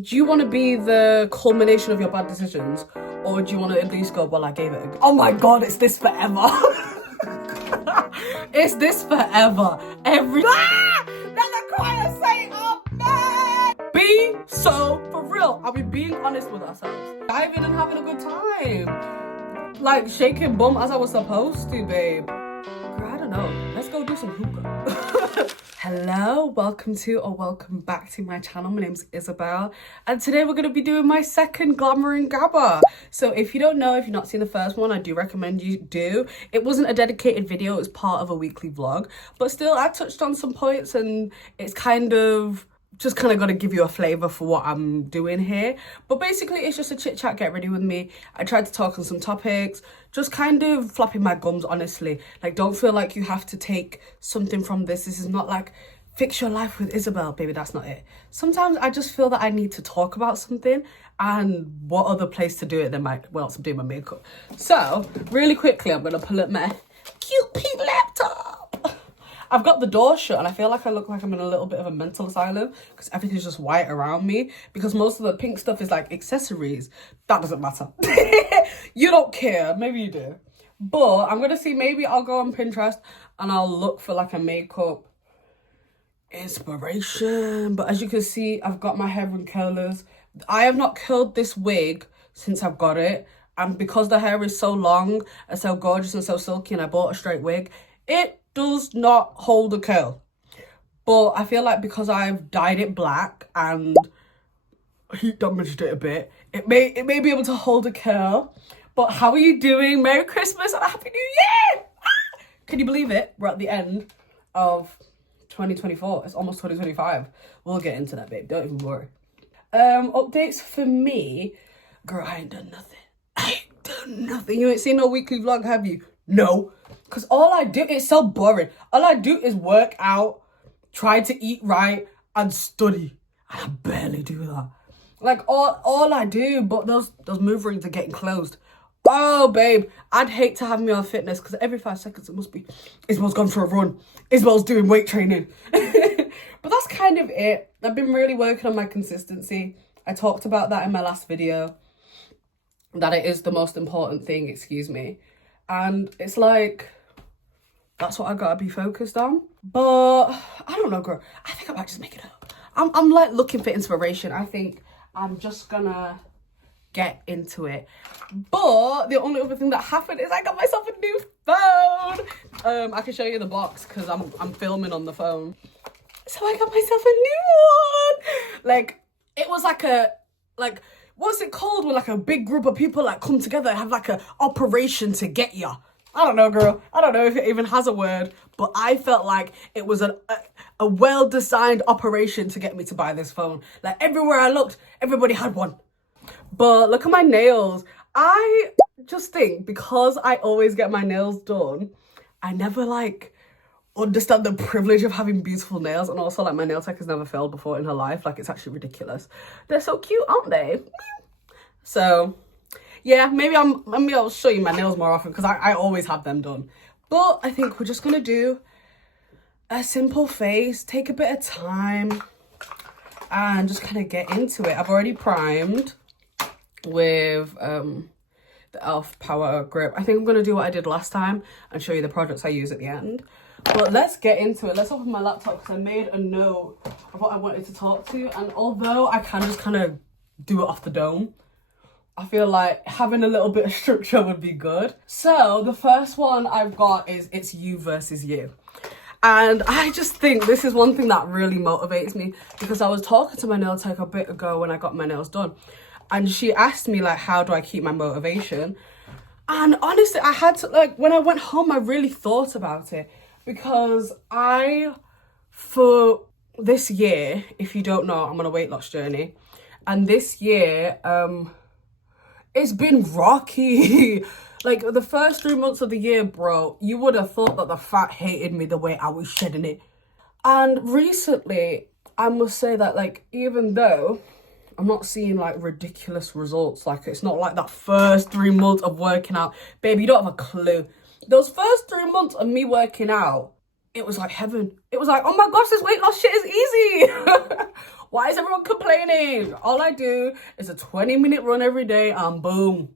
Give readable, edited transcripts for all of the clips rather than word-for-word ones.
do you want to be the culmination of your bad decisions, or do you want to at least go, well, I gave it a go? Oh my god, it's this forever. It's this forever. Every be so for real. Are we being honest with ourselves? Diving and having a good time, like shaking bum as I was supposed to, babe. Girl, I don't know. Let's go do some hookah. Hello, welcome back to my channel. My name's Isabel, and today we're going to be doing my second Glamour and Gabber. So if you don't know, if you've not seen the first one, I do recommend you do. It wasn't a dedicated video, it was part of a weekly vlog, but still I touched on some points, and it's kind of got to give you a flavour for what I'm doing here. But basically it's just a chit chat, get ready with me. I tried to talk on some topics, just kind of flapping my gums, honestly. Like, don't feel like you have to take something from this. This is not like fix your life with Isabel, baby, that's not it. Sometimes I just feel that I need to talk about something, and what other place to do it than I'm doing my makeup. So really quickly, I'm gonna pull up my cute pink laptop. I've got the door shut, and I feel like I look like I'm in a little bit of a mental asylum because everything's just white around me, because most of the pink stuff is like accessories. That doesn't matter. You don't care. Maybe you do. But I'm going to see, maybe I'll go on Pinterest and I'll look for like a makeup inspiration. But as you can see, I've got my hair in curlers. I have not curled this wig since I've got it. And because the hair is so long and so gorgeous and so silky, and I bought a straight wig, it does not hold a curl. But I feel like because I've dyed it black and heat damaged it a bit, it may be able to hold a curl. But how are you doing? Merry Christmas and a Happy New Year! Can you believe it? We're at the end of 2024. It's almost 2025. We'll get into that, babe. Don't even worry. Updates for me. Girl, I ain't done nothing. You ain't seen no weekly vlog, have you? No. Because all I do, it's so boring. All I do is work out, try to eat right, and study. And I barely do that. Like, all I do, but those move rings are getting closed. Oh, babe, I'd hate to have me on fitness, because every 5 seconds it must be, Isabel's gone for a run. Isabel's doing weight training. But that's kind of it. I've been really working on my consistency. I talked about that in my last video, that it is the most important thing, excuse me. And it's like, that's what I gotta be focused on. But I don't know, girl. I think I might just make it up. I'm like looking for inspiration. I think I'm just gonna get into it. But the only other thing that happened is I got myself a new phone. I can show you the box because I'm filming on the phone. So I got myself a new one. Like, it was like what's it called when like a big group of people like come together and have like a operation to get ya? I don't know, girl. I don't know if it even has a word, but I felt like it was a well-designed operation to get me to buy this phone. Like, everywhere I looked, everybody had one. But look at my nails. I just think because I always get my nails done, I never like understand the privilege of having beautiful nails. And also, like, my nail tech has never failed before in her life. Like, it's actually ridiculous. They're so cute, aren't they? So yeah, maybe I'll show you my nails more often, because I always have them done. But I think we're just gonna do a simple face, take a bit of time, and just kind of get into it. I've already primed with the e.l.f. Power Grip. I think I'm gonna do what I did last time and show you the products I use at the end. But let's get into it. Let's open my laptop, because I made a note of what I wanted to talk to, and although I can just kind of do it off the dome, I feel like having a little bit of structure would be good. So the first one I've got is it's you versus you. And I just think this is one thing that really motivates me, because I was talking to my nail tech a bit ago when I got my nails done, and she asked me like, how do I keep my motivation? And honestly, I had to, like, when I went home, I really thought about it, because for this year, if you don't know, I'm on a weight loss journey, and this year, it's been rocky. Like, the first 3 months of the year, bro, you would have thought that the fat hated me the way I was shedding it. And recently, I must say that, like, even though I'm not seeing like ridiculous results, like, it's not like that first 3 months of working out, baby, you don't have a clue. Those first 3 months of me working out, it was like heaven. It was like, oh my gosh, this weight loss shit is easy. Why is everyone complaining? All I do is a 20-minute run every day and boom,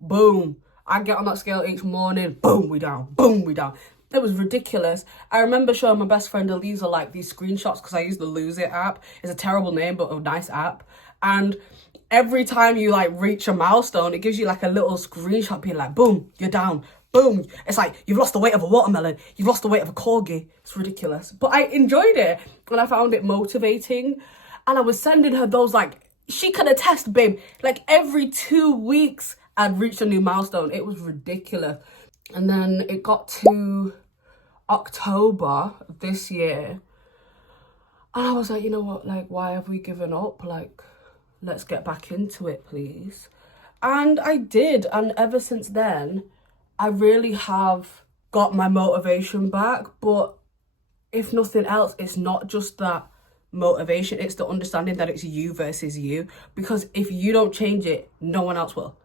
boom. I get on that scale each morning, boom, we down, boom, we down. It was ridiculous. I remember showing my best friend Elisa like these screenshots because I use the Lose It app. It's a terrible name, but a nice app. And every time you like reach a milestone, it gives you like a little screenshot being like, boom, you're down. Boom. It's like, you've lost the weight of a watermelon. You've lost the weight of a corgi. It's ridiculous. But I enjoyed it and I found it motivating. And I was sending her those like, she could attest, babe. Like every 2 weeks, I'd reached a new milestone. It was ridiculous. And then it got to October this year. And I was like, you know what? Like, why have we given up? Like, let's get back into it, please. And I did. And ever since then, I really have got my motivation back. But if nothing else, it's not just that motivation. It's the understanding that it's you versus you. Because if you don't change it, no one else will.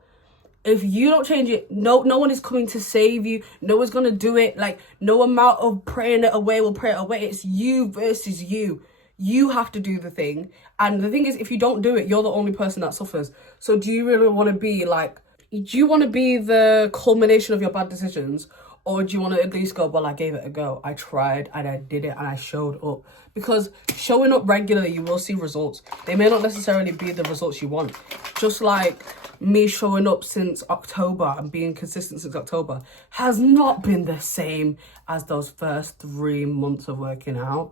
If you don't change it, no one is coming to save you. No one's going to do it. Like, no amount of praying it away will pray it away. It's you versus you. You have to do the thing. And the thing is, if you don't do it, you're the only person that suffers. So do you really want to be like, do you want to be the culmination of your bad decisions? Or do you want to at least go, well, I gave it a go. I tried and I did it and I showed up. Because showing up regularly, you will see results. They may not necessarily be the results you want. Just like me showing up since October and being consistent since October has not been the same as those first 3 months of working out.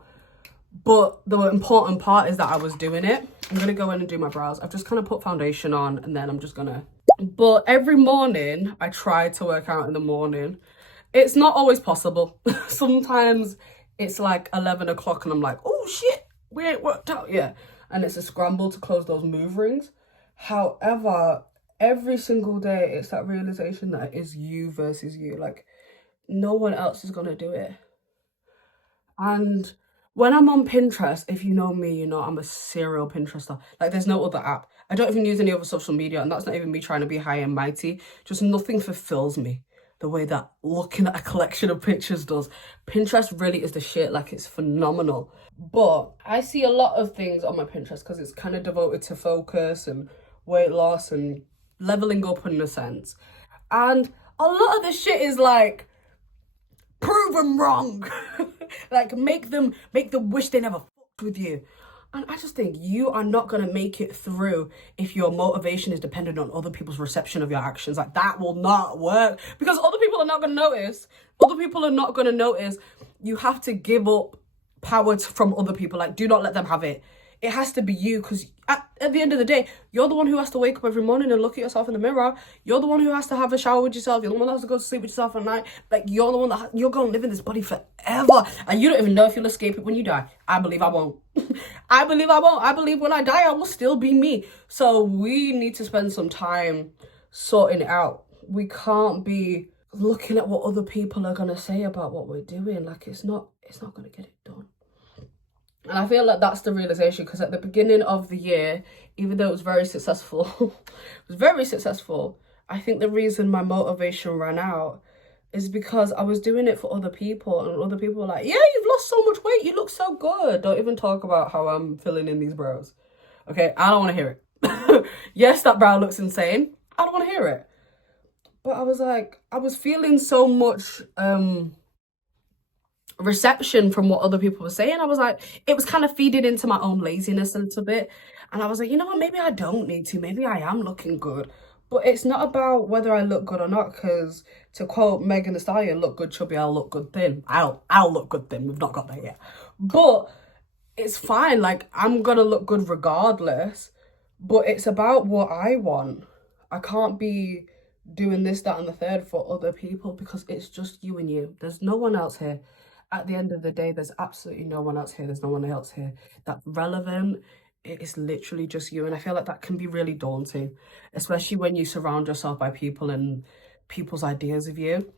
But the important part is that I was doing it. I'm going to go in and do my brows. I've just kind of put foundation on and then I'm just going to... But every morning, I try to work out in the morning. It's not always possible. Sometimes it's like 11 o'clock and I'm like, oh shit, we ain't worked out yet. And it's a scramble to close those move rings. However, every single day, it's that realization that it is you versus you. Like, no one else is going to do it. And when I'm on Pinterest, if you know me, you know I'm a serial Pinterester. Like, there's no other app. I don't even use any other social media, and that's not even me trying to be high and mighty. Just nothing fulfills me the way that looking at a collection of pictures does. Pinterest really is the shit. Like, it's phenomenal. But I see a lot of things on my Pinterest because it's kind of devoted to focus and weight loss and leveling up in a sense. And a lot of the shit is like, prove them wrong. Like, make them wish they never fucked with you. And I just think you are not going to make it through if your motivation is dependent on other people's reception of your actions. Like, that will not work because other people are not going to notice. Other people are not going to notice. You have to give up power from other people. Like, do not let them have it. It has to be you because at the end of the day, you're the one who has to wake up every morning and look at yourself in the mirror. You're the one who has to have a shower with yourself. You're the one that has to go to sleep with yourself at night. Like, you're the one that you're going to live in this body forever. And you don't even know if you'll escape it when you die. I believe I won't. I believe I won't. I believe when I die, I will still be me. So we need to spend some time sorting it out. We can't be looking at what other people are going to say about what we're doing. Like, it's not going to get it done. And I feel like that's the realization because at the beginning of the year, even though it was very successful, I think the reason my motivation ran out is because I was doing it for other people and other people were like, yeah, you've lost so much weight. You look so good. Don't even talk about how I'm filling in these brows. Okay, I don't want to hear it. Yes, that brow looks insane. I don't want to hear it. But I was like, I was feeling so much... reception from what other people were saying. I was like, it was kind of feeding into my own laziness a little bit. And I was like, you know what, maybe I don't need to. Maybe I am looking good. But it's not about whether I look good or not, because to quote Megan Thee Stallion, look good chubby, I'll look good thin. I'll look good thin. We've not got that yet. But it's fine. Like, I'm going to look good regardless. But it's about what I want. I can't be doing this, that, and the third for other people because it's just you and you. There's no one else here. At the end of the day, there's absolutely no one else here. There's no one else here that's relevant. It is literally just you. And I feel like that can be really daunting, especially when you surround yourself by people and people's ideas of you.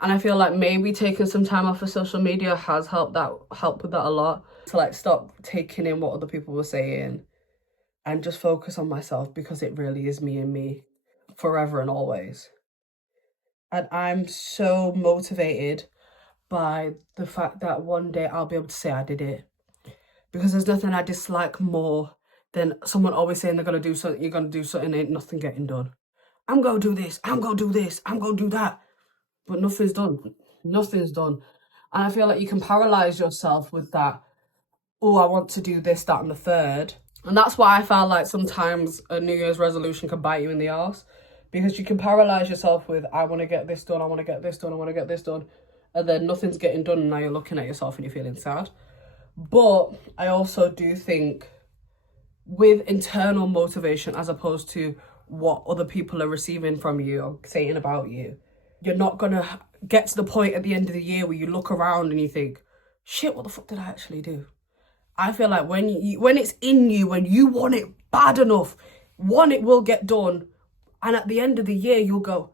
And I feel like maybe taking some time off of social media has helped with that a lot. To like stop taking in what other people were saying and just focus on myself because it really is me and me forever and always. And I'm so motivated by the fact that one day I'll be able to say I did it. because there's nothing I dislike more than someone always saying they're going to do something, you're going to do something, ain't nothing getting done. I'm going to do this, I'm going to do this, I'm going to do that. But nothing's done. Nothing's done. And I feel like you can paralyze yourself with that. Oh, I want to do this, that, and the third. And that's why I felt like sometimes a New Year's resolution can bite you in the arse. Because you can paralyze yourself with, I want to get this done, I want to get this done, I want to get this done. And then nothing's getting done, and now you're looking at yourself and you're feeling sad. But I also do think with internal motivation, as opposed to what other people are receiving from you or saying about you, you're not going to get to the point at the end of the year where you look around and you think, shit, what the fuck did I actually do? I feel like when it's in you, when you want it bad enough, one, it will get done. And at the end of the year, you'll go,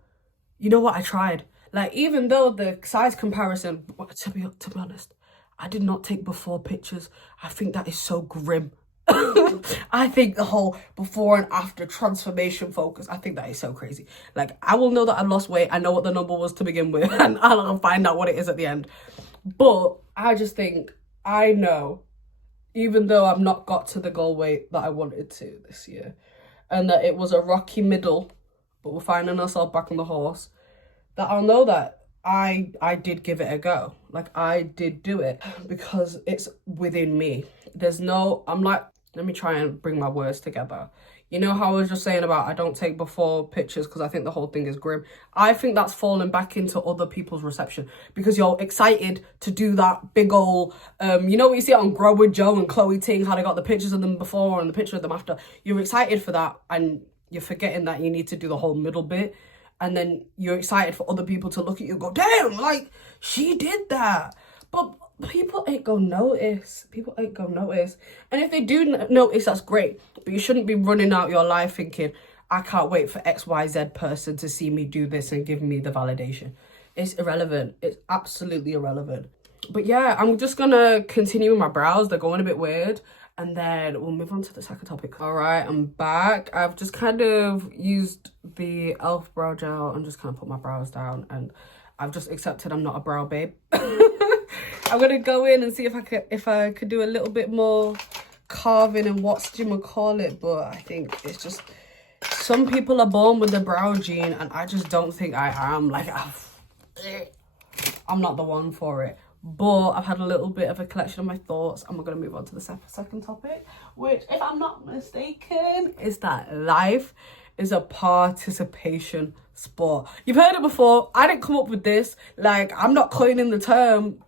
you know what, I tried. Like, even though the size comparison, to be honest, I did not take before pictures. I think that is so grim. I think the whole before and after transformation focus, I think that is so crazy. Like, I will know that I lost weight. I know what the number was to begin with, and I'll find out what it is at the end. But I just think, I know, even though I've not got to the goal weight that I wanted to this year, and that it was a rocky middle, but we're finding ourselves back on the horse, that I'll know that I did give it a go. Like, I did do it because it's within me. I'm like, let me try and bring my words together. You know how I was just saying about I don't take before pictures because I think the whole thing is grim. I think that's falling back into other people's reception because you're excited to do that big ol', you know what you see on Grow with Joe and Chloe Ting, how they got the pictures of them before and the picture of them after. You're excited for that and you're forgetting that you need to do the whole middle bit. And then you're excited for other people to look at you and go, damn, like, she did that. But people ain't gonna notice. People ain't gonna notice. And if they do notice, that's great. But you shouldn't be running out your life thinking, I can't wait for XYZ person to see me do this and give me the validation. It's irrelevant. It's absolutely irrelevant. But yeah, I'm just gonna continue with my brows. They're going a bit weird. And then we'll move on to the second topic. All right, I'm back. I've just kind of used the e.l.f. brow gel and just kind of put my brows down. And I've just accepted I'm not a brow babe. I'm gonna go in and see if I could do a little bit more carving and whatchamacallit, but I think it's just some people are born with the brow gene and I just don't think I am. Like, I'm not the one for it. But I've had a little bit of a collection of my thoughts and we're going to move on to the second topic, which, if I'm not mistaken, is that life is a participation sport. You've heard it before. I didn't come up with this. Like, I'm not coining the term,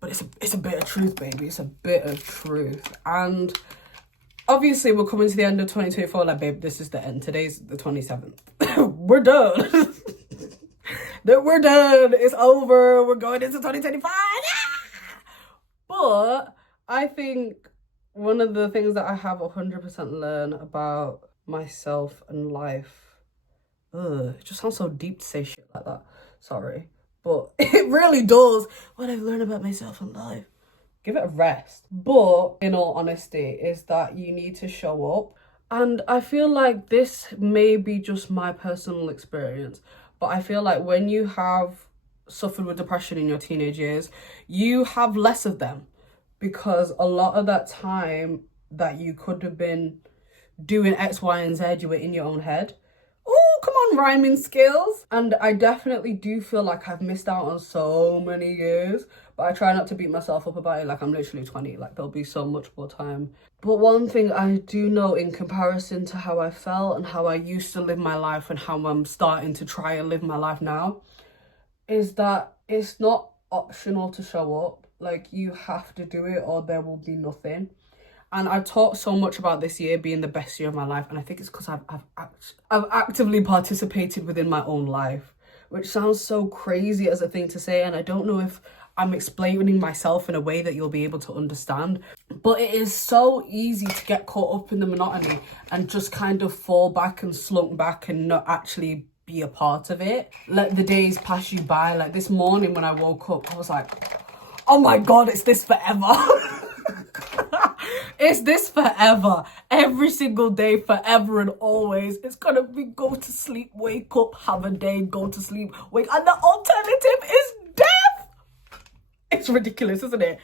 but it's a bit of truth, baby. It's a bit of truth. And obviously we're coming to the end of 2024. Like, babe, this is the end. Today's the 27th. We're done. That we're done. It's over. We're going into 2025. But I think one of the things that I have 100% learned about myself and life, it just sounds so deep to say shit like that. Sorry. But it really does. What I've learned about myself and life. Give it a rest. But in all honesty, is that you need to show up. And I feel like this may be just my personal experience, but I feel like when you have suffered with depression in your teenage years, you have less of them because a lot of that time that you could have been doing X, Y, and Z, you were in your own head. Oh, come on, rhyming skills. And I definitely do feel like I've missed out on so many years, but I try not to beat myself up about it. Like, I'm literally 20, like there'll be so much more time. But one thing I do know in comparison to how I felt and how I used to live my life and how I'm starting to try and live my life now is that it's not optional to show up. Like, you have to do it or there will be nothing. And I've talked so much about this year being the best year of my life, and I think it's because I've actively participated within my own life, which sounds so crazy as a thing to say, and I don't know if I'm explaining myself in a way that you'll be able to understand. But it is so easy to get caught up in the monotony and just kind of fall back and slunk back and not actually be a part of it. Let the days pass you by. Like, this morning when I woke up, I was like, oh my God, it's this forever. It's this forever. Every single day, forever and always. It's gonna be go to sleep, wake up, have a day, go to sleep, wake. And the alternative is death. It's ridiculous, isn't it?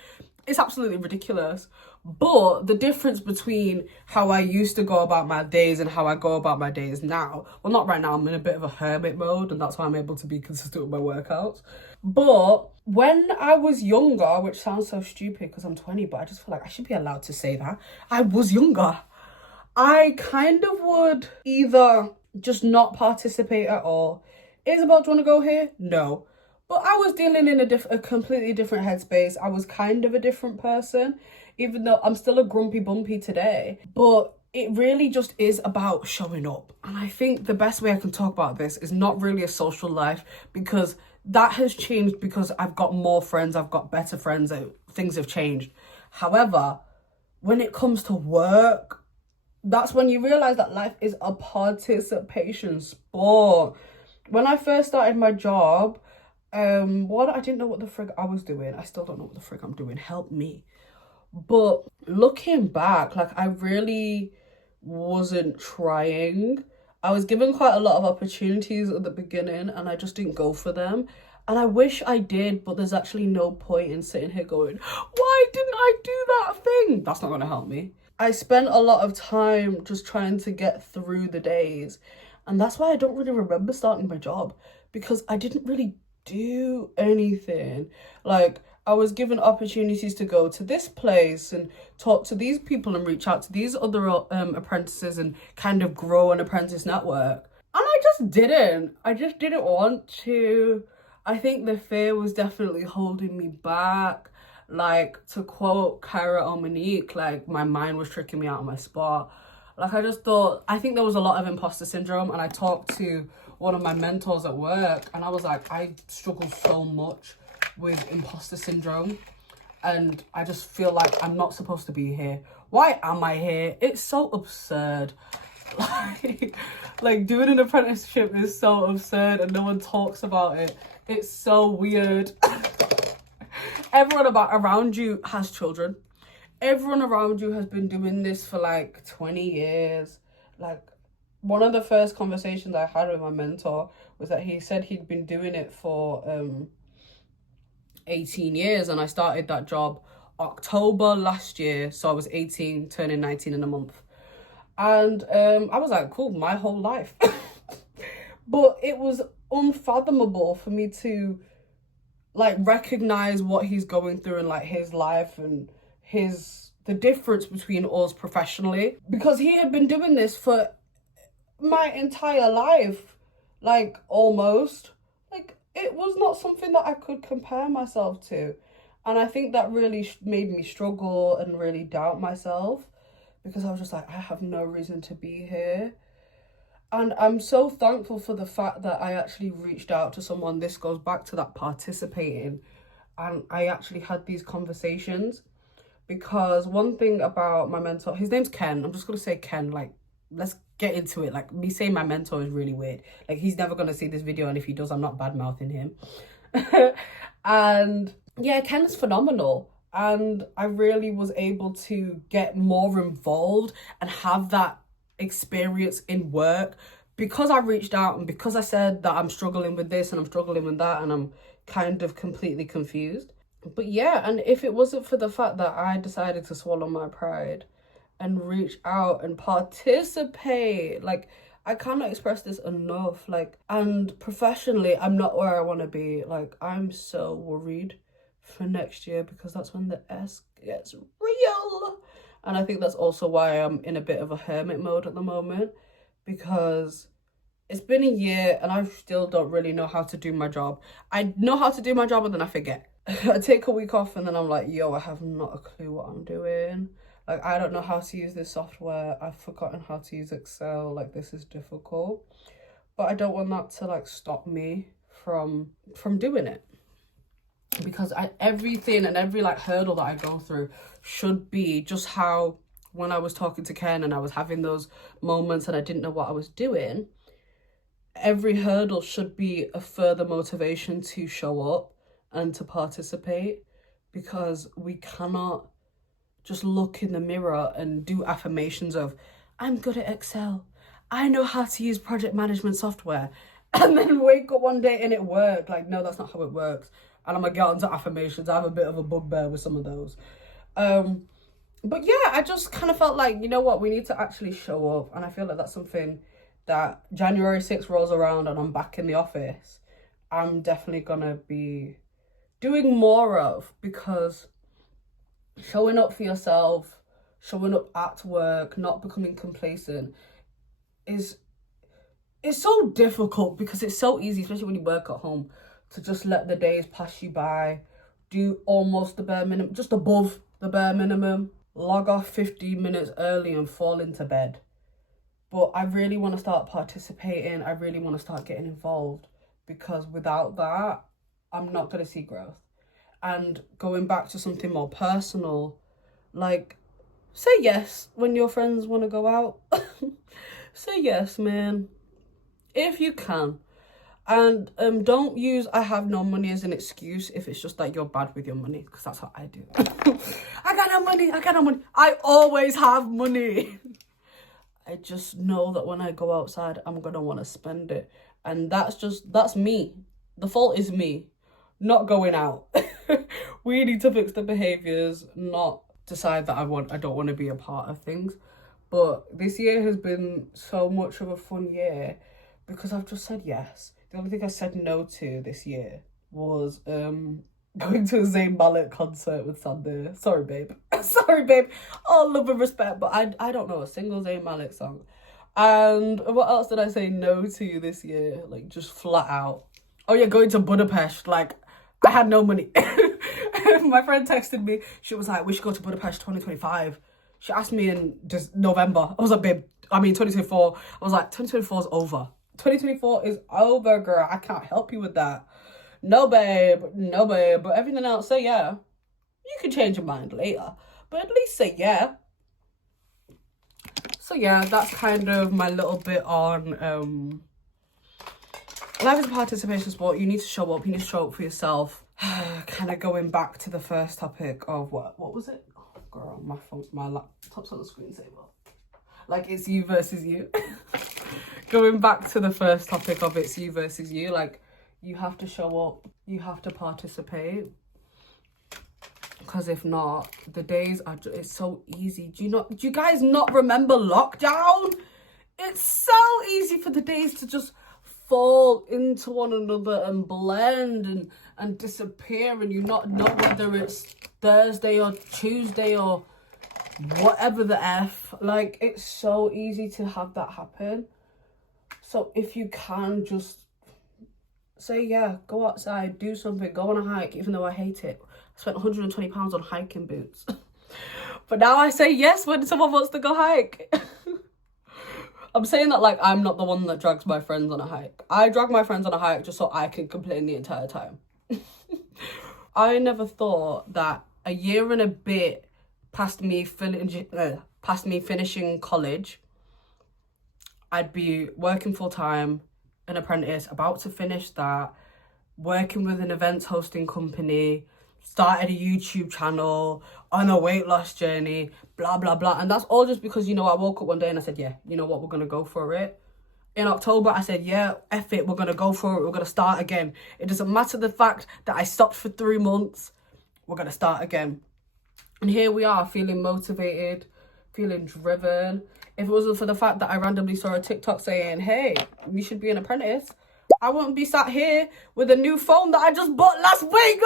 It's absolutely ridiculous. But the difference between how I used to go about my days and how I go about my days now, well, not right now, I'm in a bit of a hermit mode, and that's why I'm able to be consistent with my workouts. But when I was younger, which sounds so stupid because I'm 20, but I just feel like I should be allowed to say that. I was younger. I kind of would either just not participate at all. Isabel, do you want to go here? No. But I was dealing in a completely different headspace. I was kind of a different person, even though I'm still a grumpy bumpy today. But it really just is about showing up. And I think the best way I can talk about this is not really a social life, because that has changed because I've got more friends, I've got better friends, things have changed. However, when it comes to work, that's when you realize that life is a participation sport. When I first started my job, I didn't know what the frig I was doing. I still don't know what the frig I'm doing. Help me. But looking back, like, I really wasn't trying. I was given quite a lot of opportunities at the beginning and I just didn't go for them. And I wish I did, but there's actually no point in sitting here going, why didn't I do that thing? That's not going to help me. I spent a lot of time just trying to get through the days. And that's why I don't really remember starting my job, because I didn't really do anything. Like, I was given opportunities to go to this place and talk to these people and reach out to these other apprentices and kind of grow an apprentice network. And I just didn't. I just didn't want to. I think the fear was definitely holding me back. Like, to quote Kyra or Monique, like, my mind was tricking me out of my spot. Like, I think there was a lot of imposter syndrome, and I talked to one of my mentors at work, and I was like, I struggle so much with imposter syndrome, and I just feel like I'm not supposed to be here. Why am I here? It's so absurd. Like doing an apprenticeship is so absurd, and no one talks about it. It's so weird. Everyone around you has children. Everyone around you has been doing this for like 20 years. Like, one of the first conversations I had with my mentor was that he said he'd been doing it for 18 years, and I started that job October last year, so I was 18 turning 19 in a month. And I was like, cool, my whole life. But it was unfathomable for me to like recognize what he's going through in like his life and the difference between us professionally, because he had been doing this for my entire life, like, almost. Like, it was not something that I could compare myself to. And I think that really made me struggle and really doubt myself, because I was just like, I have no reason to be here. And I'm so thankful for the fact that I actually reached out to someone. This goes back to that participating. And I actually had these conversations, because one thing about my mentor, his name's Ken. I'm just going to say Ken, like, let's get into it. Like, me saying my mentor is really weird. Like, he's never going to see this video, and if he does, I'm not bad-mouthing him. And yeah, Ken's phenomenal. And I really was able to get more involved and have that experience in work, because I reached out and because I said that I'm struggling with this and I'm struggling with that and I'm kind of completely confused. But yeah, and if it wasn't for the fact that I decided to swallow my pride and reach out and participate, like, I cannot express this enough. Like, and professionally, I'm not where I want to be. Like, I'm so worried for next year, because that's when the S gets real. And I think that's also why I'm in a bit of a hermit mode at the moment, because it's been a year and I still don't really know how to do my job. I know how to do my job and then I forget. I take a week off and then I'm like, yo, I have not a clue what I'm doing. Like, I don't know how to use this software. I've forgotten how to use Excel. Like, this is difficult. But I don't want that to like stop me from doing it. Because everything and every like hurdle that I go through should be just how, when I was talking to Ken and I was having those moments and I didn't know what I was doing, every hurdle should be a further motivation to show up and to participate, because we cannot just look in the mirror and do affirmations of, I'm good at Excel, I know how to use project management software, and then wake up one day and it worked. Like, no, that's not how it works. And I'm going to get onto affirmations. I have a bit of a bugbear with some of those. But yeah, I just kind of felt like, you know what, we need to actually show up. And I feel like that's something that January 6th rolls around and I'm back in the office, I'm definitely going to be doing more of, because showing up for yourself, showing up at work, not becoming complacent is so difficult, because it's so easy, especially when you work at home, to just let the days pass you by, do almost the bare minimum, just above the bare minimum, log off 15 minutes early and fall into bed. But I really want to start participating. I really want to start getting involved, because without that, I'm not going to see growth. And going back to something more personal, like, say yes when your friends want to go out. Say yes, man, if you can. And don't use I have no money as an excuse if it's just that you're bad with your money, because that's what I do. I got no money. I always have money. I just know that when I go outside, I'm going to want to spend it. And that's me. The fault is me, not going out. We need to fix the behaviours, not decide that I don't want to be a part of things. But this year has been so much of a fun year because I've just said yes. The only thing I said no to this year was going to a Zayn Malik concert with Sunday. Sorry, babe. All love and respect, but I don't know a single Zayn Malik song. And what else did I say no to this year? Like, just flat out. Oh yeah, going to Budapest. Like, I had no money. My friend texted me. She was like, we should go to Budapest 2025. She asked me in just November. I was like, babe, 2024. I was like, 2024 is over. 2024 is over, girl. I can't help you with that. No, babe. But everything else, say yeah. You can change your mind later, but at least say yeah. So yeah, that's kind of my little bit on life is a participation sport. You need to show up. You need to show up for yourself. Kind of going back to the first topic of what was it? Oh, girl, my laptop's on the screensaver. Like, it's you versus you. Going back to the first topic of it's you versus you. Like, you have to show up. You have to participate. Because if not, the days are it's so easy. Do you guys not remember lockdown? It's so easy for the days to just fall into one another and blend and disappear, and you not know whether it's Thursday or Tuesday or whatever the F. Like, it's so easy to have that happen. So if you can, just say yeah, go outside, do something, go on a hike, even though I hate it. I spent £120 on hiking boots. But now I say yes when someone wants to go hike. I'm saying that like I'm not the one that drags my friends on a hike. I drag my friends on a hike just so I can complain the entire time. I never thought that a year and a bit past me finishing college, I'd be working full time, an apprentice, about to finish that, working with an events hosting company, started a YouTube channel, on a weight loss journey, blah, blah, blah. And that's all just because, you know, I woke up one day and I said, yeah, you know what, we're going to go for it. In October, I said, yeah, F it, we're going to go for it. We're going to start again. It doesn't matter the fact that I stopped for 3 months. We're going to start again. And here we are, feeling motivated, feeling driven. If it wasn't for the fact that I randomly saw a TikTok saying, hey, you should be an apprentice, I wouldn't be sat here with a new phone that I just bought last week. Let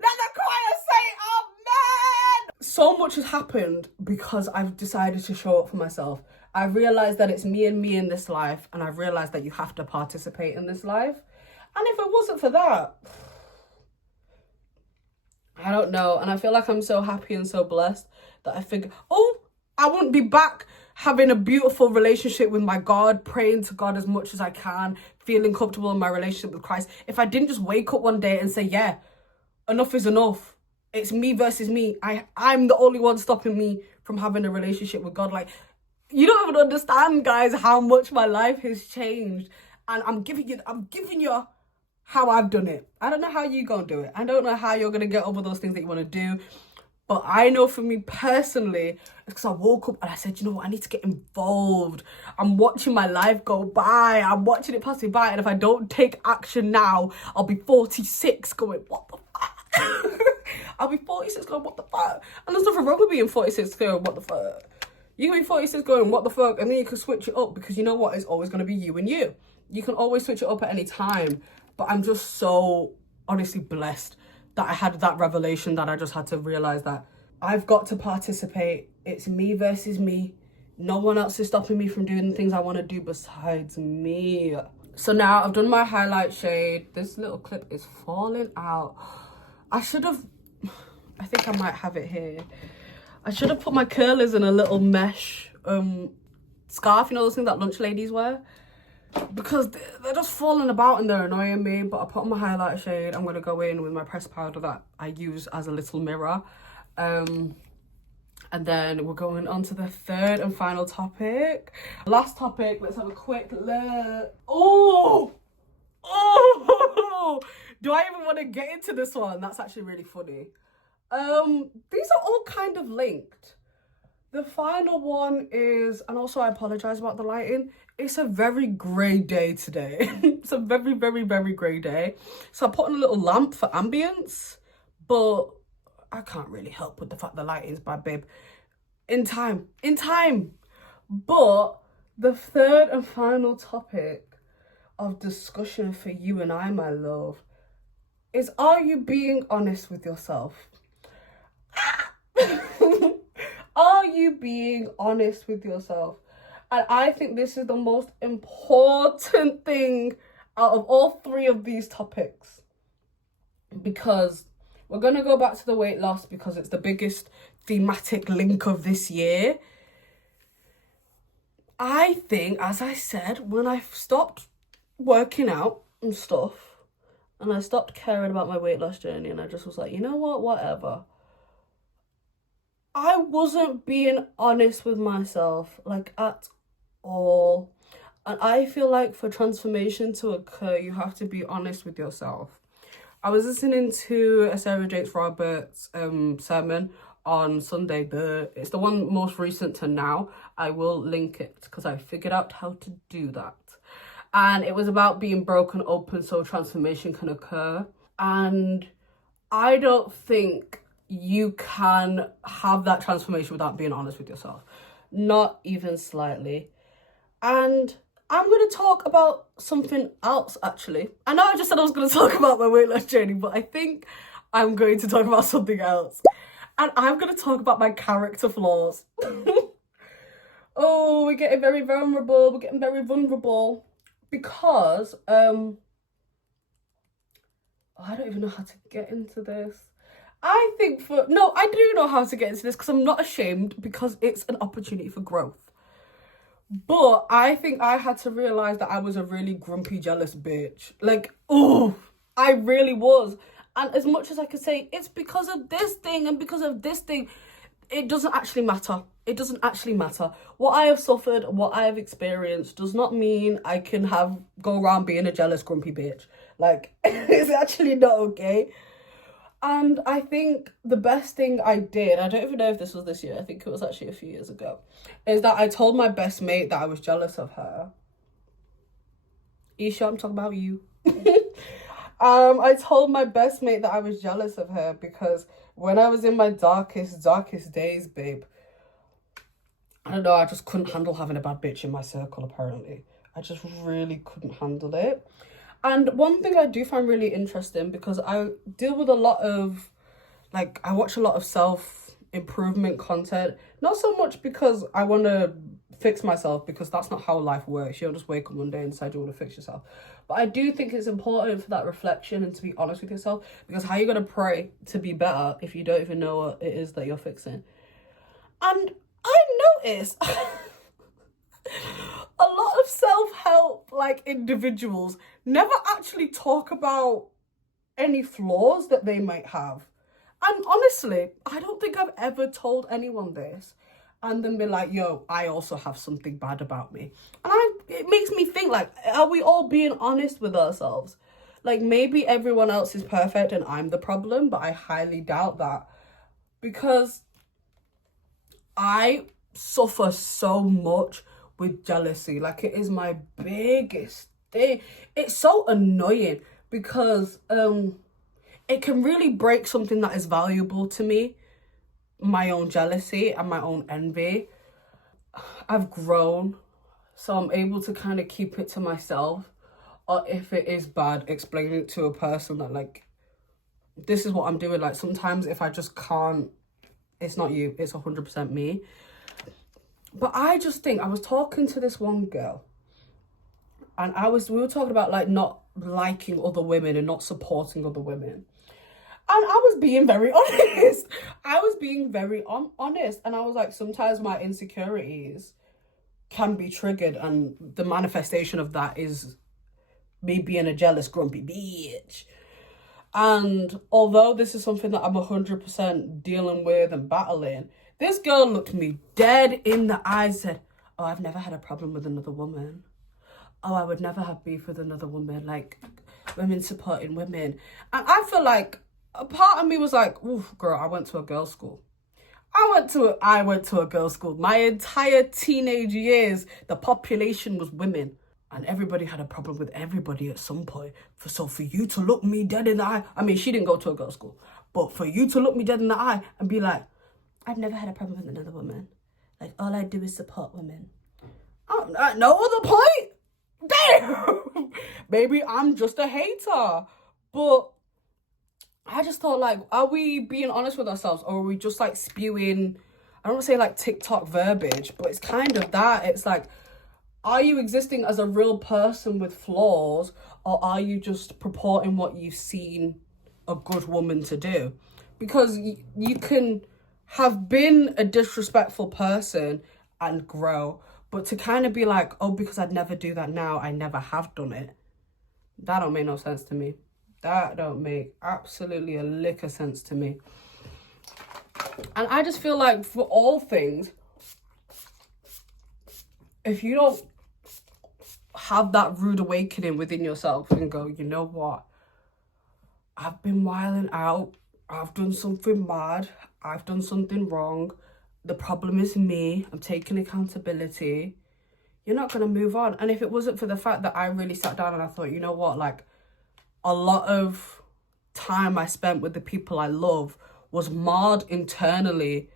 the choir say amen. So much has happened because I've decided to show up for myself. I've realised that it's me and me in this life, and I've realised that you have to participate in this life. And if it wasn't for that, I don't know. And I feel like I'm so happy and so blessed that I figure, I wouldn't be back having a beautiful relationship with my God, praying to God as much as I can, feeling comfortable in my relationship with Christ, if I didn't just wake up one day and say, yeah, enough is enough. It's me versus me. I'm the only one stopping me from having a relationship with God. Like, you don't even understand, guys, how much my life has changed. And I'm giving you how I've done it. I don't know how you gonna do it. I don't know how you're gonna get over those things that you want to do. But I know for me personally, it's because I woke up and I said, you know what, I need to get involved. I'm watching my life go by. I'm watching it pass me by. And if I don't take action now, I'll be 46 going, what the fuck? I'll be 46 going, what the fuck? And there's nothing wrong with being 46 going, what the fuck? You can be 46 going, what the fuck? And then you can switch it up because you know what? It's always going to be you and you. You can always switch it up at any time. But I'm just so honestly blessed that I had that revelation that I just had to realize that I've got to participate. It's me versus me. No one else is stopping me from doing the things I want to do besides me. So now I've done my highlight shade. This little clip is falling out. I think I might have it here. I should have put my curlers in a little mesh scarf, you know those things that lunch ladies wear? Because they're just falling about and they're annoying me. But I put on my highlight shade. I'm going to go in with my pressed powder that I use as a little mirror. And then we're going on to the third and final topic. Last topic, let's have a quick look. Oh! Do I even want to get into this one? That's actually really funny. These are all kind of linked. The final one is, and also I apologize about the lighting, it's a very grey day today. It's a very, very, very grey day. So I put on a little lamp for ambience, but I can't really help with the fact the lighting's bad, babe. In time. But the third and final topic of discussion for you and I, my love, is, are you being honest with yourself? Are you being honest with yourself? And I think this is the most important thing out of all three of these topics. Because we're going to go back to the weight loss because it's the biggest thematic link of this year. I think, as I said, when I stopped working out and stuff, and I stopped caring about my weight loss journey, and I just was like, you know what, whatever. I wasn't being honest with myself, like, at all. And I feel like for transformation to occur, you have to be honest with yourself. I was listening to a Sarah Jakes Roberts sermon on Sunday. It's the one most recent to now. I will link it because I figured out how to do that. And it was about being broken open so transformation can occur. And I don't think you can have that transformation without being honest with yourself. Not even slightly. And I'm going to talk about something else, actually. I know I just said I was going to talk about my weight loss journey, but I think I'm going to talk about something else. And I'm going to talk about my character flaws. Oh, we're getting very vulnerable. We're getting very vulnerable. Because, I don't even know how to get into this. I do know how to get into this because I'm not ashamed because it's an opportunity for growth. But I think I had to realise that I was a really grumpy, jealous bitch. Like, oh, I really was. And as much as I could say, it's because of this thing and because of this thing, it doesn't actually matter. It doesn't actually matter. What I have suffered, what I have experienced does not mean I can go around being a jealous, grumpy bitch. Like, it's actually not okay. And I think the best thing I did, I don't even know if this was this year, I think it was actually a few years ago, is that I told my best mate that I was jealous of her. Isha, I'm talking about you. I told my best mate that I was jealous of her because when I was in my darkest days, babe, I don't know, I just couldn't handle having a bad bitch in my circle, apparently. I just really couldn't handle it. And one thing I do find really interesting, because I deal with a lot of, like, I watch a lot of self-improvement content. Not so much because I want to fix myself, because that's not how life works. You don't just wake up one day and decide you want to fix yourself. But I do think it's important for that reflection and to be honest with yourself, because how are you going to pray to be better if you don't even know what it is that you're fixing? And I noticed a lot of self-help, like, individuals never actually talk about any flaws that they might have. And honestly, I don't think I've ever told anyone this and then be like, yo, I also have something bad about me. And it makes me think, like, are we all being honest with ourselves? Like, maybe everyone else is perfect and I'm the problem, but I highly doubt that. because I suffer so much with jealousy. Like, it is my biggest thing. It's so annoying because it can really break something that is valuable to me, my own jealousy and my own envy. I've grown, so I'm able to kind of keep it to myself, or if it is bad, explain it to a person that, like, this is what I'm doing. Like, sometimes if I just can't, it's not you, it's 100% me. But I just think, I was talking to this one girl, and we were talking about, like, not liking other women and not supporting other women. And I was being very honest. Honest. And I was like, sometimes my insecurities can be triggered, and the manifestation of that is me being a jealous, grumpy bitch. And although this is something that I'm 100% dealing with and battling, this girl looked me dead in the eyes, said, oh, I've never had a problem with another woman. Oh, I would never have beef with another woman. Like, women supporting women. And I feel like a part of me was like, oof, girl, I went to a girls' school. I went to a girls' school. My entire teenage years, the population was women. And everybody had a problem with everybody at some point. So for you to look me dead in the eye, I mean, she didn't go to a girls' school, but for you to look me dead in the eye and be like, I've never had a problem with another woman. Like, all I do is support women. Oh, no other point? Damn! Maybe I'm just a hater. But I just thought, like, are we being honest with ourselves, or are we just, like, spewing, I don't want to say, like, TikTok verbiage, but it's kind of that. It's like, are you existing as a real person with flaws, or are you just purporting what you've seen a good woman to do? Because you can have been a disrespectful person and grow, but to kind of be like, oh, because I'd never do that now, I never have done it, that don't make no sense to me. That don't make absolutely a lick of sense to me. And I just feel like, for all things, if you don't have that rude awakening within yourself and go, you know what, I've been wilding out, I've done something mad, I've done something wrong, the problem is me, I'm taking accountability, you're not going to move on. And if it wasn't for the fact that I really sat down and I thought, you know what, like, a lot of time I spent with the people I love was marred internally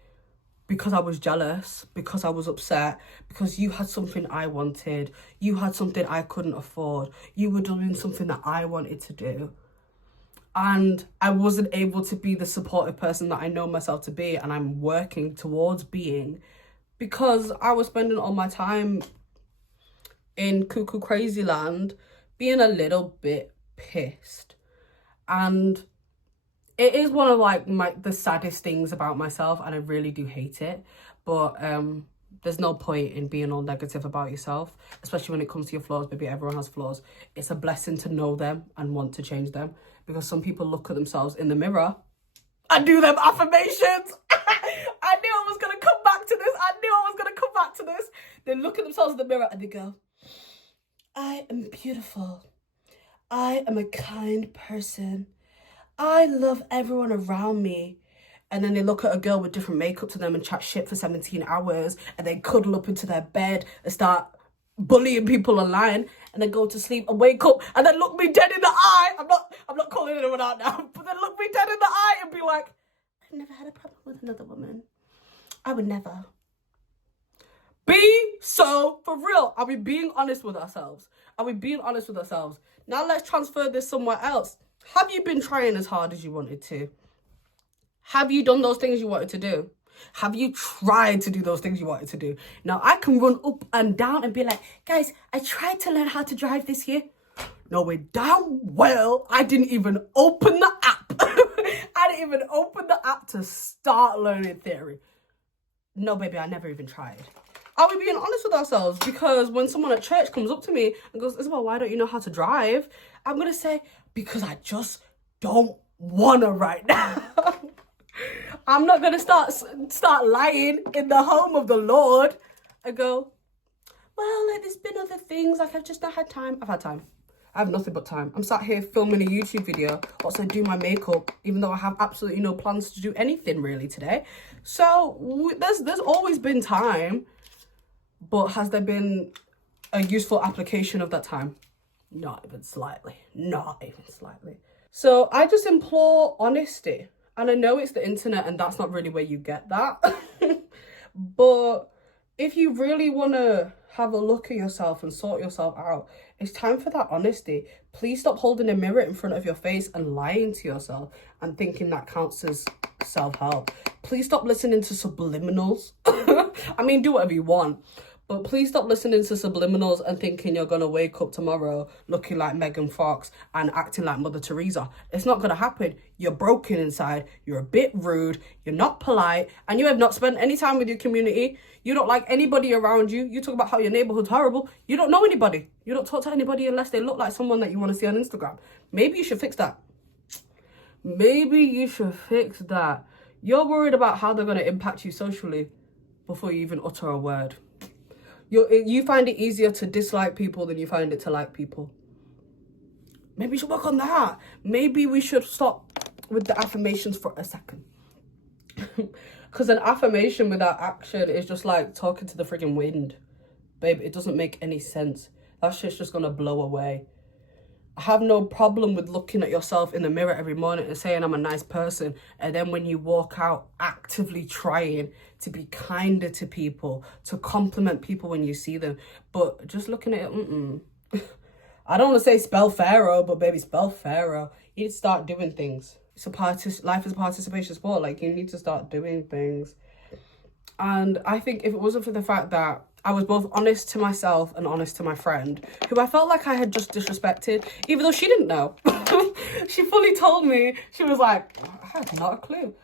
because I was jealous, because I was upset, because you had something I wanted, you had something I couldn't afford, you were doing something that I wanted to do. And I wasn't able to be the supportive person that I know myself to be, and I'm working towards being, because I was spending all my time in cuckoo crazy land being a little bit pissed. And it is one of, like, the saddest things about myself, and I really do hate it. But there's no point in being all negative about yourself, especially when it comes to your flaws. Maybe everyone has flaws. It's a blessing to know them and want to change them, because some people look at themselves in the mirror and do them affirmations. I knew I was going to come back to this. They look at themselves in the mirror and they go, I am beautiful. I am a kind person. I love everyone around me. And then they look at a girl with different makeup to them and chat shit for 17 hours, and they cuddle up into their bed and start bullying people online, and then go to sleep and wake up and then look me dead in the eye. I'm not calling anyone out now, but then look me dead in the eye and be like, I've never had a problem with another woman. I would never. For real, are we being honest with ourselves? Now let's transfer this somewhere else. Have you been trying as hard as you wanted to? Have you done those things you wanted to do? Have you tried to do those things you wanted to do? Now, I can run up and down and be like, guys, I tried to learn how to drive this year. Knowing damn well I didn't even open the app. I didn't even open the app to start learning theory. No, baby, I never even tried. Are we being honest with ourselves? Because when someone at church comes up to me and goes, Isabel, why don't you know how to drive? I'm going to say, because I just don't want to right now. I'm not going to start lying in the home of the Lord. I go, well, like, there's been other things. Like, I've just not had time. I've had time. I have nothing but time. I'm sat here filming a YouTube video, also do my makeup, even though I have absolutely no plans to do anything really today. So there's always been time, but has there been a useful application of that time? Not even slightly. Not even slightly. So I just implore honesty. And I know it's the internet and that's not really where you get that. But if you really want to have a look at yourself and sort yourself out, it's time for that honesty. Please stop holding a mirror in front of your face and lying to yourself and thinking that counts as self-help. Please stop listening to subliminals. I mean, do whatever you want. But please stop listening to subliminals and thinking you're going to wake up tomorrow looking like Megan Fox and acting like Mother Teresa. It's not going to happen. You're broken inside. You're a bit rude. You're not polite. And you have not spent any time with your community. You don't like anybody around you. You talk about how your neighborhood's horrible. You don't know anybody. You don't talk to anybody unless they look like someone that you want to see on Instagram. Maybe you should fix that. Maybe you should fix that. You're worried about how they're going to impact you socially before you even utter a word. You find it easier to dislike people than you find it to like people. Maybe we should work on that. Maybe we should stop with the affirmations for a second. Because an affirmation without action is just like talking to the friggin' wind. Babe, it doesn't make any sense. That shit's just gonna blow away. I have no problem with looking at yourself in the mirror every morning and saying I'm a nice person, and then when you walk out actively trying to be kinder to people, to compliment people when you see them, but just looking at it, I don't want to say spell Pharaoh, but baby, spell Pharaoh. You need to start doing things. Life is a participation sport. Like, you need to start doing things. And I think if it wasn't for the fact that I was both honest to myself and honest to my friend, who I felt like I had just disrespected, even though she didn't know. She fully told me. She was like, I had not a clue.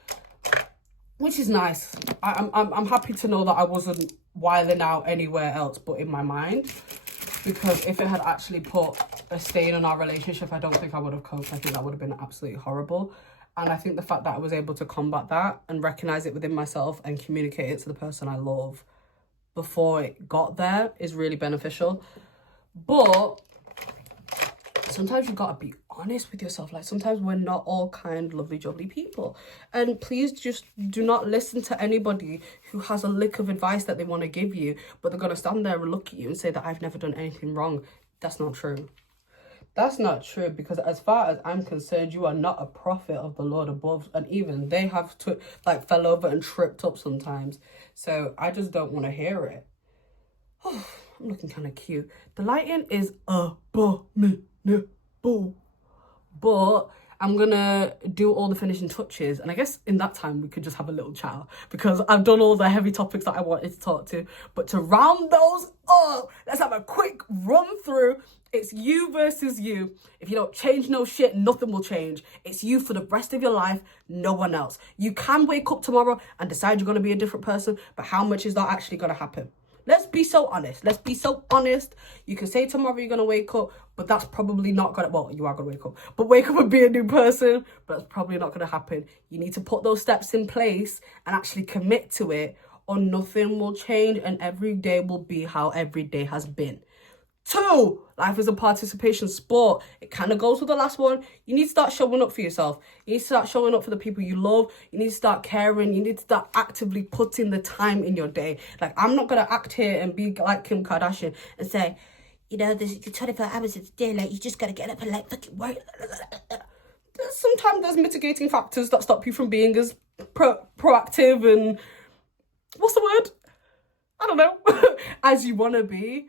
Which is nice. I'm happy to know that I wasn't wilding out anywhere else but in my mind. Because if it had actually put a stain on our relationship, I don't think I would have coped. I think that would have been absolutely horrible. And I think the fact that I was able to combat that and recognize it within myself and communicate it to the person I love before it got there is really beneficial. But sometimes you gotta be honest with yourself. Like, sometimes we're not all kind, lovely, jubbly people. And please just do not listen to anybody who has a lick of advice that they want to give you, but they're gonna stand there and look at you and say that I've never done anything wrong. That's not true. That's not true, because as far as I'm concerned, you are not a prophet of the Lord above, and even they have to fell over and tripped up sometimes. So I just don't want to hear it. Oh, I'm looking kind of cute. The lighting is abominable, but I'm gonna do all the finishing touches, and I guess in that time we could just have a little chat, because I've done all the heavy topics that I wanted to talk to. But to round those up, let's have a quick run through. It's you versus you. If you don't change no shit, nothing will change. It's you for the rest of your life, no one else. You can wake up tomorrow and decide you're going to be a different person, but how much is that actually going to happen? Let's be so honest. Let's be so honest. You can say tomorrow you're going to wake up, but that's probably not going to... Well, you are going to wake up. But wake up and be a new person, but that's probably not going to happen. You need to put those steps in place and actually commit to it, or nothing will change and every day will be how every day has been. 2, life is a participation sport. It kind of goes with the last one. You need to start showing up for yourself. You need to start showing up for the people you love. You need to start caring. You need to start actively putting the time in your day. Like, I'm not going to act here and be like Kim Kardashian and say, you know, there's 24 hours of the day, like, you just got to get up and, like, fucking work. Sometimes there's mitigating factors that stop you from being as proactive and, what's the word? I don't know, as you want to be.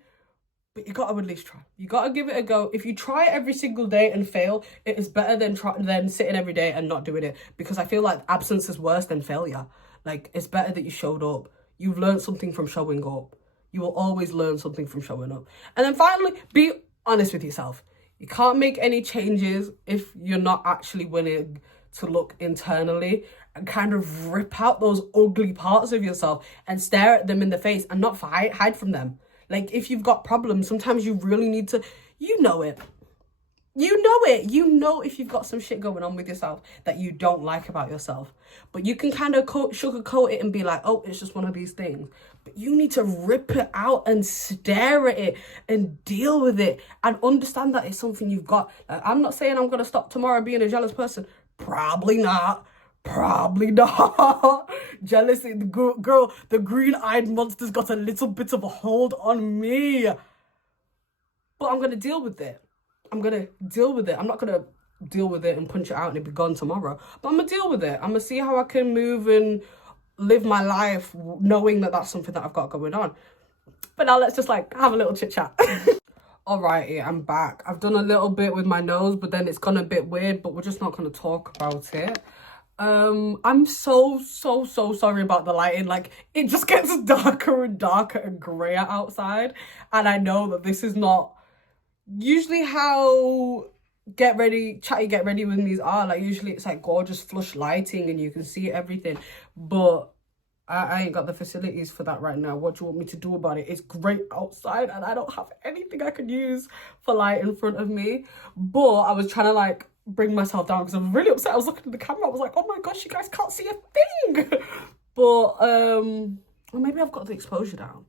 But you got to at least try. You got to give it a go. If you try it every single day and fail, it is better than sitting every day and not doing it. Because I feel like absence is worse than failure. Like, it's better that you showed up. You've learned something from showing up. You will always learn something from showing up. And then finally, be honest with yourself. You can't make any changes if you're not actually willing to look internally and kind of rip out those ugly parts of yourself and stare at them in the face and not hide from them. Like, if you've got problems, sometimes you really need to, you know it. You know it. You know if you've got some shit going on with yourself that you don't like about yourself. But you can kind of sugarcoat it and be like, oh, it's just one of these things. But you need to rip it out and stare at it and deal with it and understand that it's something you've got. Like, I'm not saying I'm going to stop tomorrow being a jealous person. Probably not. Probably not. Jealousy, the green-eyed monster's got a little bit of a hold on me. But I'm going to deal with it. I'm going to deal with it. I'm not going to deal with it and punch it out and it be gone tomorrow. But I'm going to deal with it. I'm going to see how I can move and live my life knowing that that's something that I've got going on. But now let's just like have a little chit chat. Alrighty, I'm back. I've done a little bit with my nose, but then it's gone a bit weird, but we're just not going to talk about it. I'm so sorry about the lighting. Like, it just gets darker and darker and grayer outside. And I know that this is not usually how chatty get ready with these are. Like, usually it's like gorgeous flush lighting and you can see everything, but I ain't got the facilities for that right now. What do you want me to do about it? It's great outside and I don't have anything I can use for light in front of me. But I was trying to like bring myself down because I was really upset. I was looking at the camera, I was like, oh my gosh, you guys can't see a thing. But well, maybe I've got the exposure down.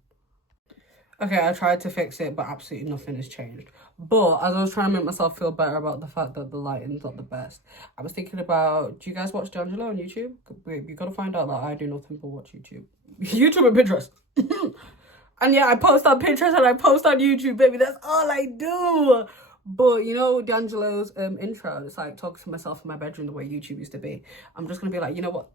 Okay, I tried to fix it, but absolutely nothing has changed. But as I was trying to make myself feel better about the fact that the lighting's not the best, I was thinking about, do you guys watch D'Angelo on YouTube? You gotta find out that I do nothing but watch YouTube. YouTube and Pinterest. And yeah, I post on Pinterest and I post on YouTube, baby. That's all I do. But you know D'Angelo's intro, it's like talking to myself in my bedroom the way YouTube used to be. I'm just gonna be like, you know what?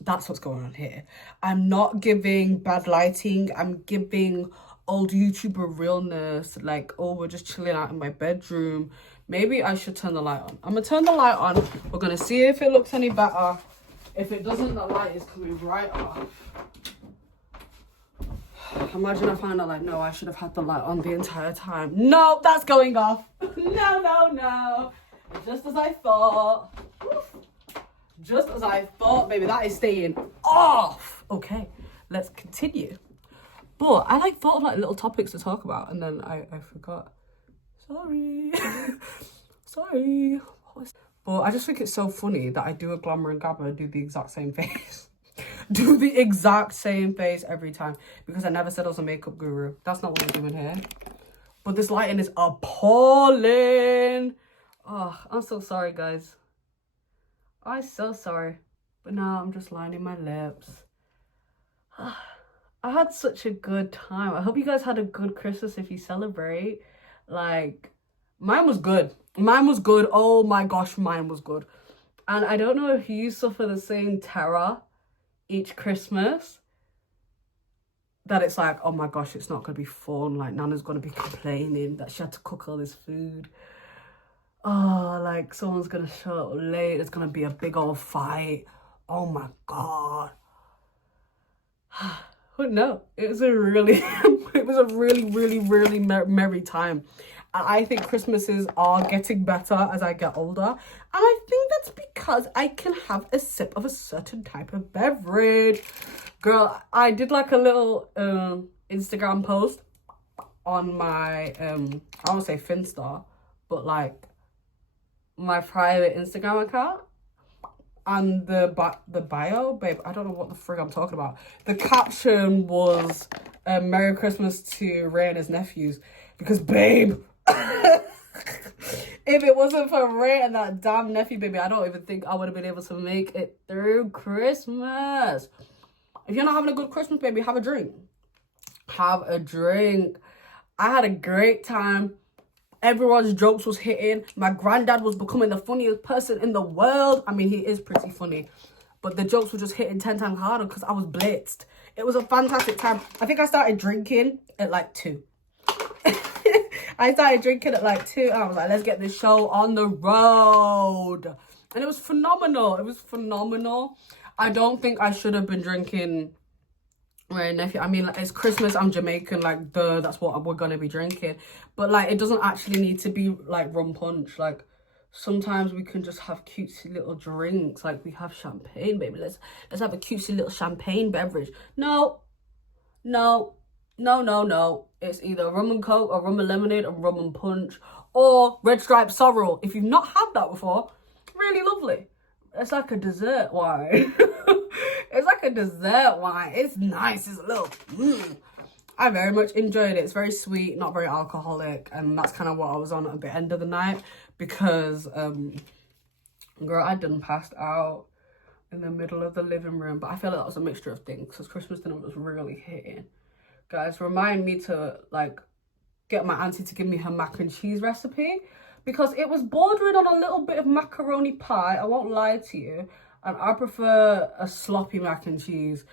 That's what's going on here. I'm not giving bad lighting. I'm giving old YouTuber realness. Like, oh, we're just chilling out in my bedroom. Maybe I should turn the light on. I'm gonna turn the light on. We're gonna see if it looks any better. If it doesn't, the light is coming right off. Imagine I find out like, no, I should have had the light on the entire time. No, that's going off. No. Just as I thought. Just as I thought, baby, that is staying off. Okay, let's continue. But I like thought of like little topics to talk about and then I forgot. Sorry. Sorry. But I just think it's so funny that I do a Glamour and Gabber and do the exact same face. Do the exact same face every time because I never said I was a makeup guru. That's not what we're doing here. But this lighting is appalling. Oh, I'm so sorry, guys. I'm so sorry. But now I'm just lining my lips. I had such a good time. I hope you guys had a good Christmas if you celebrate. Like, mine was good. Mine was good. Oh my gosh, mine was good. And I don't know if you suffer the same terror each Christmas. That it's like, oh my gosh, it's not going to be fun. Like, Nana's going to be complaining that she had to cook all this food. Oh, like, someone's going to show up late. There's going to be a big old fight. Oh my God. But no, it was a really, really merry time. And I think Christmases are getting better as I get older. And I think that's because I can have a sip of a certain type of beverage. Girl, I did like a little Instagram post on my, I won't say Finsta, but like my private Instagram account. And the bio, babe, I don't know what the frig I'm talking about. The caption was Merry Christmas to Ray and his nephews. Because, babe, if it wasn't for Ray and that damn nephew, baby, I don't even think I would have been able to make it through Christmas. If you're not having a good Christmas, baby, have a drink. Have a drink. I had a great time. Everyone's jokes was hitting. My granddad was becoming the funniest person in the world. I mean, he is pretty funny. But the jokes were just hitting 10 times harder because I was blitzed. It was a fantastic time. I think I started drinking at like 2. I started drinking at like 2. And I was like, let's get this show on the road. And it was phenomenal. It was phenomenal. I don't think I should have been drinking Right, nephew. I mean, like, it's Christmas. I'm Jamaican. Like, that's what we're gonna be drinking. But like, it doesn't actually need to be like rum punch. Like, sometimes we can just have cutesy little drinks. Like, we have champagne, baby. Let's have a cutesy little champagne beverage. No, No. It's either rum and coke or rum and lemonade and rum and punch or red stripe sorrel. If you've not had that before, really lovely. It's like a dessert wine. It's like a dessert wine. It's nice. It's a little... I very much enjoyed it. It's very sweet, not very alcoholic. And that's kind of what I was on at the end of the night. Because, girl, I done passed out in the middle of the living room. But I feel like that was a mixture of things. Because Christmas dinner was really hitting. Guys, remind me to, like, get my auntie to give me her mac and cheese recipe. Because it was bordering on a little bit of macaroni pie. I won't lie to you. And I prefer a sloppy mac and cheese.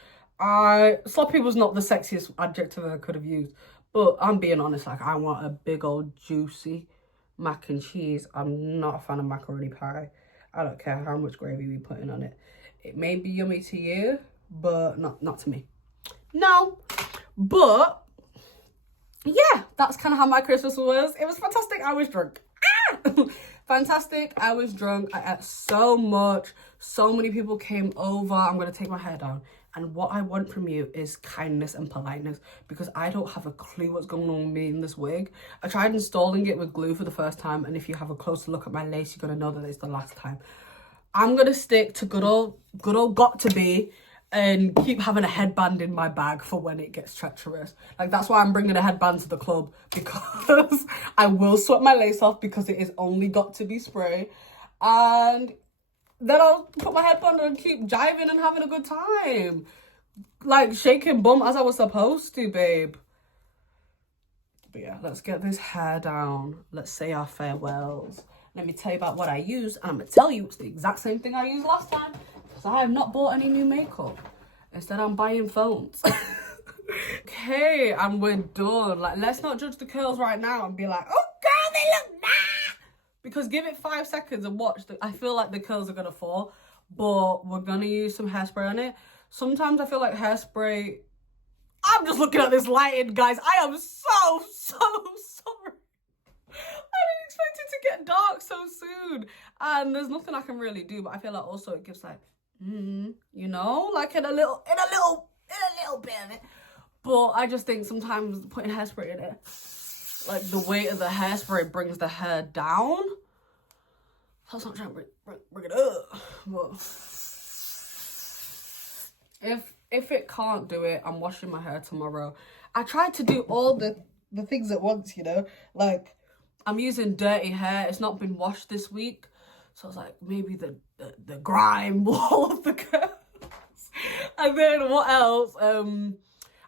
Sloppy was not the sexiest adjective I could have used. But I'm being honest, like, I want a big old juicy mac and cheese. I'm not a fan of macaroni pie. I don't care how much gravy we put in on it. It may be yummy to you, but not to me. No. But, yeah, that's kind of how my Christmas was. It was fantastic. I was drunk. Fantastic. I was drunk. I ate so much. So many people came over. I'm going to take my hair down. And what I want from you is kindness and politeness, because I don't have a clue what's going on with me in this wig. I tried installing it with glue for the first time, and if you have a closer look at my lace, you're going to know that it's the last time. I'm going to stick to good old got to be, and keep having a headband in my bag for when it gets treacherous. Like, that's why I'm bringing a headband to the club, because I will sweat my lace off, because it is only got to be spray. And then I'll put my headband on and keep jiving and having a good time. Like, shaking bum as I was supposed to, babe. But yeah, let's get this hair down. Let's say our farewells. Let me tell you about what I use. And I'm going to tell you it's the exact same thing I used last time. Because I have not bought any new makeup. Instead, I'm buying phones. Okay, and we're done. Like, let's not judge the curls right now and be like, oh, girl, they look nice. Because give it 5 seconds and watch. I feel like the curls are going to fall. But we're going to use some hairspray on it. Sometimes I feel like hairspray... I'm just looking at this lighting, guys. I am so sorry. I didn't expect it to get dark so soon. And there's nothing I can really do. But I feel like also it gives like... you know, like in a little bit of it. But I just think sometimes putting hairspray in it, like the weight of the hairspray brings the hair down. That's not trying to bring it up. But if it can't do it, I'm washing my hair tomorrow. I tried to do all the things at once, you know, like I'm using dirty hair. It's not been washed this week. So I was like, maybe the grime wall of the curls. And then what else?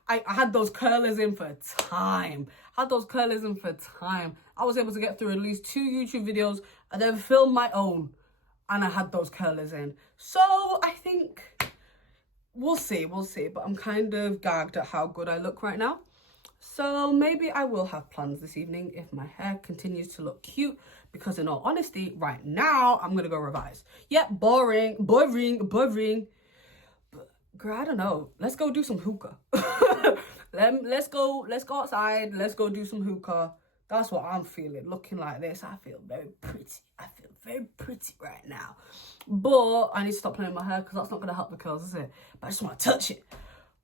I had those curlers in for time. I was able to get through at least 2 YouTube videos and then film my own. And I had those curlers in. So I think we'll see. But I'm kind of gagged at how good I look right now. So maybe I will have plans this evening if my hair continues to look cute. Because in all honesty, right now, I'm going to go revise. Yep, boring. But, girl, I don't know. Let's go do some hookah. Let's go outside. Let's go do some hookah. That's what I'm feeling. Looking like this, I feel very pretty right now. But I need to stop playing my hair because that's not going to help the curls, is it? But I just want to touch it.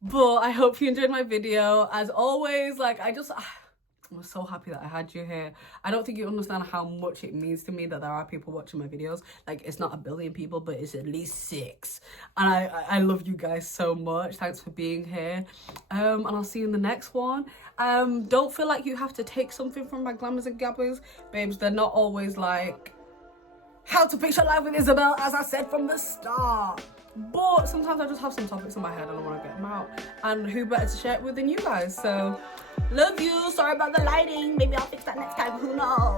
But I hope you enjoyed my video. As always, like, I'm so happy that I had you here. I don't think you understand how much it means to me that there are people watching my videos. Like, it's not 1 billion people, but it's at least 6. And I love you guys so much. Thanks for being here. And I'll see you in the next one. Don't feel like you have to take something from my Glamours and Gabbers. Babes, they're not always like, how to fix your life with Isabel, as I said from the start. But sometimes I just have some topics in my head and I want to get them out. And who better to share it with than you guys? So, love you. Sorry about the lighting. Maybe I'll fix that next time. Who knows?